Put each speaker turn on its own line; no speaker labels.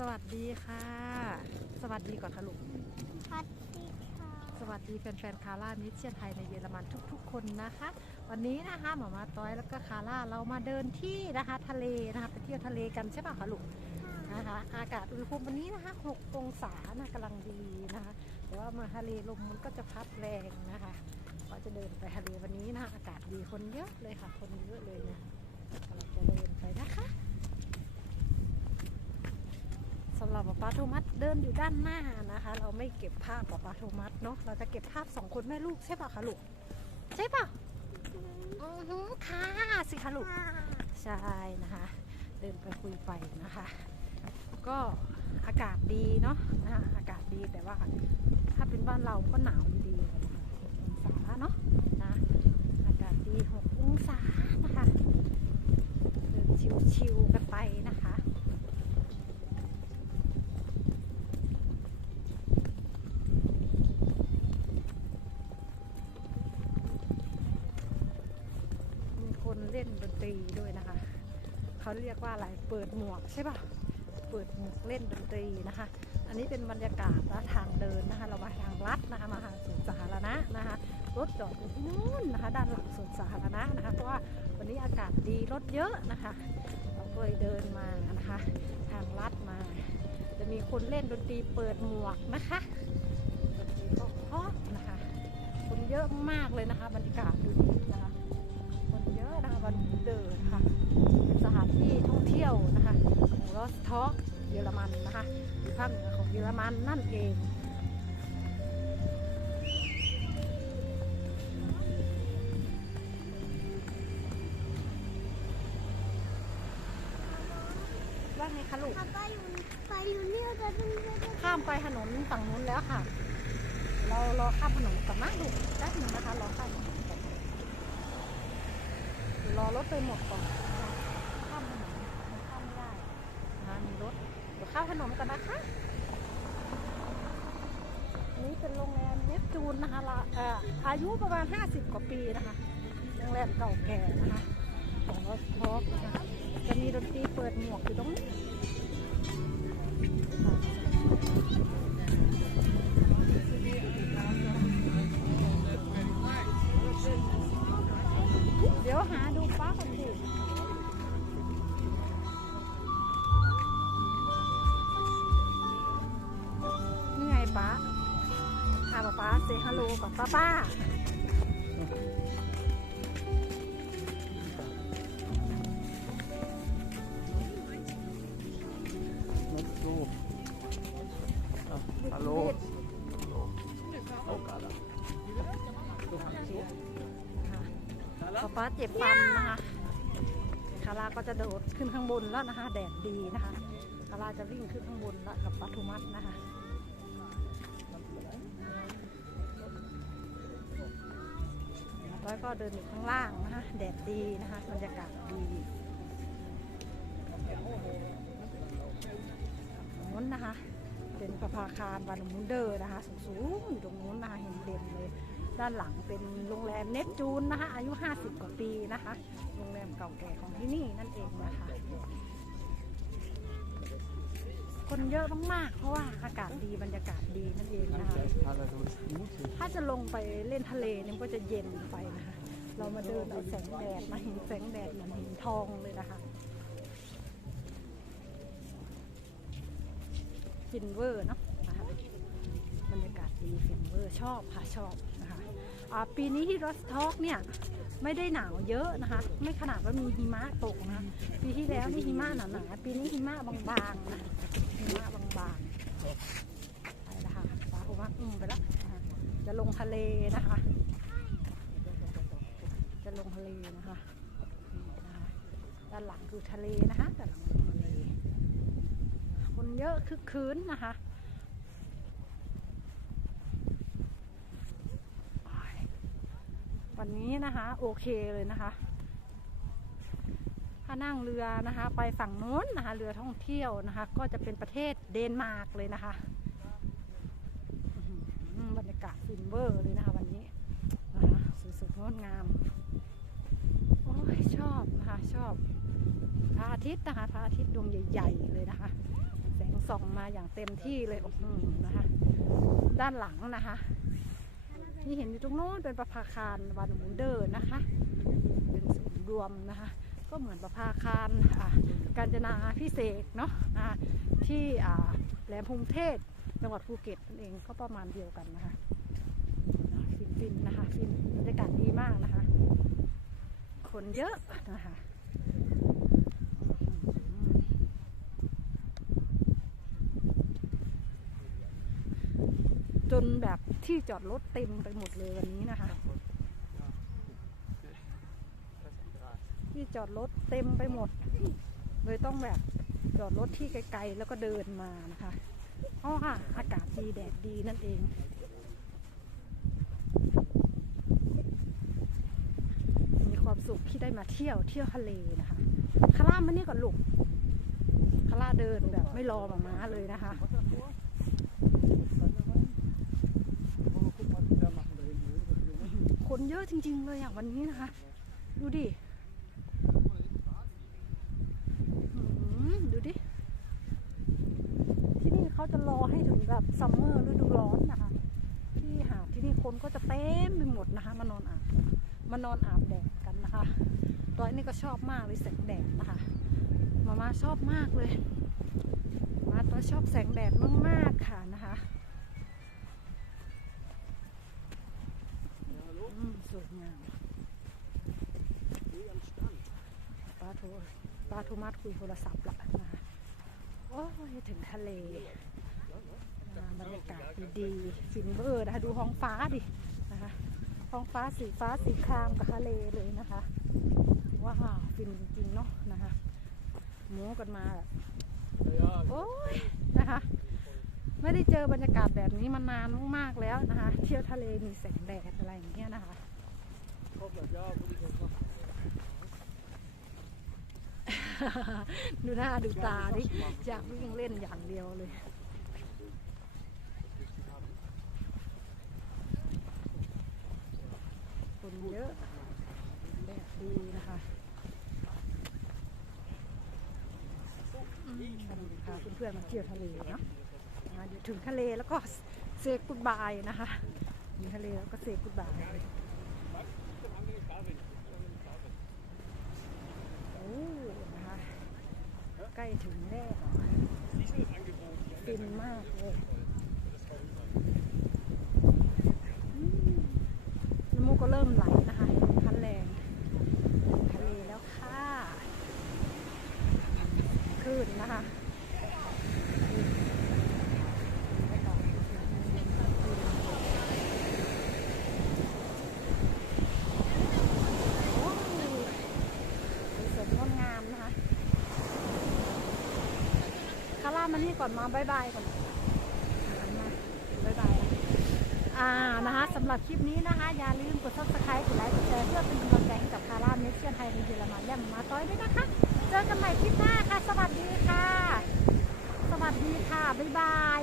สวัสดีค่ะ สวัสดีก่อนค่ะลูกพัดสิค่ะ
สวัสดีแฟนๆคาร่ามิตรเชียไทยในเยอรมันทุกๆ คนนะคะ วันนี้นะคะหมอมาต้อยแล้วก็คาร่าเรามาเดินที่นะคะ ทะเลนะคะไปเที่ยวทะเลกันใช่ป่ะคะลูกนะคะอากาศอุณหภูมิวันนี้นะคะ 6 องศานะกำลังดีนะคะ แต่ว่ามาทะเลลมมันก็จะพัดแรงนะคะก็จะเดินไปทะเลวันนี้นะคะอากาศดีคนเยอะเลยค่ะ คนเยอะเลยเนี่ยกำลังจะเดินไปนะคะ รับป๊าป๊าโทมัสเดินอยู่ด้านหน้านะคะ เราไม่เก็บภาพป๊าป๊าโทมัสเนาะเราจะเก็บภาพสองคนแม่ลูกใช่ป่ะคะลูกใช่ป่ะอือหือค่ะสิคะลูกใช่นะคะ เดินไปคุยไปนะคะ ก็อากาศดีเนาะนะคะอากาศดีแต่ว่า ถ้าเป็นบ้านเราก็หนาวอยู่ดีนะคะองศาเนาะนะอากาศดีหกองศานะคะเดินชิวๆกันไปนะคะ มีค นเล่นดนตรีด้วยนะคะ เขาเรียกว่าอะไรเปิดหมวกใช่ป่ะเปิดหมวกเล่นดนตรีนะคะ อันนี้เป็นบรรยากาศนะทางเดินนะคะ เรามาทางลัดนะคะมาทางสวนสาธารณะนะคะรถจอดอยู่ที่นู่นนะคะ ด้านหลังสวนสาธารณะนะคะ เพราะว่าวันนี้อากาศดีรถเยอะนะคะ เราก็เลยเดินมานะคะ ทางลัดมา จะมีคนเล่นดนตรีเปิดหมวกนะคะดนตรีเพราะนะคะ คนเยอะมากเลยนะคะบรรยากาศดูดี รอสทอกเยอรมันนะคะอยู่ภาคเหนือของเยอรมันนั่นเองว่าไงคะลูก
ถ้าไปอยู่ไปอยู่เนี่ยจะต้องจะต้
องข้ามไปถนนฝั่งนู้นแล้วค่ะ เรารอข้ามถนนก่อนนะลูกแป๊บหนึงนะคะรอข้ามถนนก่อนรอรถไปหมดก่อนข้ามถนนมันข้ามไม่ได้นะคะมีรถ เดี๋ยว ข้ามถนนกันนะคะนี้เป็นโรงแรมเนปจูนนะคะละเอ่อายุประมาณ 50 กว่าปีนะคะโรงแรมเก่าแก่นะคะของรถทอกนะคะจะมีดนตรีเปิดหมวกอยู่ตรงนี้เดี๋ยวหาดูป้ากันดิ เซฮัลโหลกับป้าป้า
So. Ah, hallo. Oh, Carla.
ป้าป้าเจ็บฟันนะคะคาราก็จะโดดขึ้นข้างบนแล้วนะคะ แดดดีนะคะคาราจะวิ่งขึ้นข้างบนแล้วกับปัทุมัสนะคะ แล้วก็เดินอยู่ข้างล่างนะคะแดดดีนะคะบรรยากาศดีตรงนู้นนะคะ เป็นประภาคารวานมุนเดอร์นะคะสูงๆอยู่ตรงนู้นนะคะเห็นเด่นเลย ด้านหลังเป็นโรงแรมเนปจูนนะคะ อายุ 50 กว่าปีนะคะ โรงแรมเก่าแก่ของที่นี่นั่นเองนะคะ คนเยอะมากๆ เพราะว่าอากาศดีบรรยากาศดีนั่นเองนะคะ Carla, du bist mutig. ถ้าจะลงไปเล่นทะเลเนี่ยมันก็จะเย็นไปนะคะ เรามาเดินเอาแสงแดดมาเห็นแสงแดดเหมือนเห็นทองเลยนะคะฟินเวอร์เนาะนะคะบรรยากาศดีฟินเวอร์ชอบค่ะชอบนะคะอ่าปีนี้ที่รอสทอกเนี่ยไม่ได้หนาวเยอะนะคะ ไม่ขนาดว่ามีหิมะตกนะคะปีที่แล้วนี่หิมะหนาๆปีนี้หิมะบางๆนะหิมะ บางไปล้วค่ะปลาโอมาอืมไปแล้วนะจะลงทะเลนะคะ จะลงทะเลนะคะด้านหลังคือทะเลนะคะด้านหลังคือทะเลคนเยอะคึกคืนนะคะวันนี้นะคะ โอเคเลยนะคะ นั่งเรือนะคะ ไปฝั่งโน้นนะคะ เรือท่องเที่ยวนะคะ ก็จะเป็นประเทศเดนมาร์กเลยนะคะบรรยากาศฟินเวอร์เลยนะคะวันนี้นะคะสวยๆงดงามโอ้ยชอบนะคะชอบพระอาทิตย์นะคะพระอาทิตย์ดวงใหญ่ๆเลยนะคะ แสงส่องมาอย่างเต็มที่เลยโอ้โหนะคะ ด้านหลังนะคะ ที่เห็นอยู่ตรงโน้นเป็นประภาคารวันมูเดอร์นะคะ เป็นศูนย์รวมนะคะ ก็เหมือนประภาคารกาญจนาพิเศษเนาะะที่แหลมพงเทพจังหวัดภูเก็ตนั่นเองก็ประมาณเดียวกันนะคะอะฟินนะคะฟินบรรยากาศดีมากนะคะ คนเยอะนะคะจนแบบที่จอดรถเต็มไปหมดเลยวันนี้นะคะ ที่จอดรถเต็มไปหมด เลยต้องแบบจอดรถที่ไกลๆ แล้วก็เดินมานะคะเพราะว่าอากาศดีแดดดีนั่นเอง มีความสุขที่ได้มาเที่ยวเที่ยวทะเลนะคะคาร่ามานี่ก่อนลูกคาร่าเดินแบบไม่รอหมาม้าเลยนะคะคนเยอะจริงๆเลยอย่างวันนี้นะคะ ดูดิอื้อหือดูดิ ที่นี่เขาจะรอให้ถึงแบบ ซัมเมอร์ฤดูร้อนนะคะ ที่หาดที่นี่คนก็จะเต็มไปหมดนะคะ มานอนอาบมานอนอาบแดดกันนะคะตอนนี้ก็ชอบมากเลยแสงแดดนะคะมาม่าชอบมากเลยมาตัวชอบแสงแดดมากๆค่ะนะคะสวยงามป้าโทรป้าโทรมาคุยโทรศัพท์ละนะคะโอ้ยถึงทะเล บรรยากาศดีๆฟินเบอร์นะคะดูท้องฟ้าดินะคะท้องฟ้าสีฟ้าสีครามกับทะเลเลยนะคะว้าวฟินจริงๆเนาะนะคะโม้กันมาแบบโอ้ยนะคะ ไม่ได้เจอบรรยากาศแบบนี้มานานมากๆแล้วนะคะ เที่ยวทะเลมีแสงแดดอะไรอย่างเงี้ยนะคะดูหน้าดูตาดิอยากวิ่งเล่นอย่างเดียวเลย คนเยอะแดดดีนะคะอืมพา เพื่อนๆมาเที่ยวทะเลเนาะอ่าเดี๋ยวถึงทะเลแล้วก็เซกุดบายนะคะมีทะเลแล้วก็เซกกุดบายโอ้นะคะใกล้ถึงแล้วฟินมากเลยอืมน้ำมูกก็เริ่มไหลนะคะพันแรงทะเลแล้วค่ะขึ้นนะคะโอ้ยสวยงดงามนะคะ คาร่า มานี่ก่อนมาบายบายก่อนบายบายนะอ่านะคะสำหรับคลิปนี้นะคะ อย่าลืมกด subscribe กดไลค์กดแชร์เพื่อเป็นกำลังใจให้กับคาร่าเมสเซียนไทยในเยอรมันและมาต้อยด้วยนะคะ เจอกันใหม่คลิปหน้าค่ะ สวัสดีค่ะ สวัสดีค่ะ บ๊ายบาย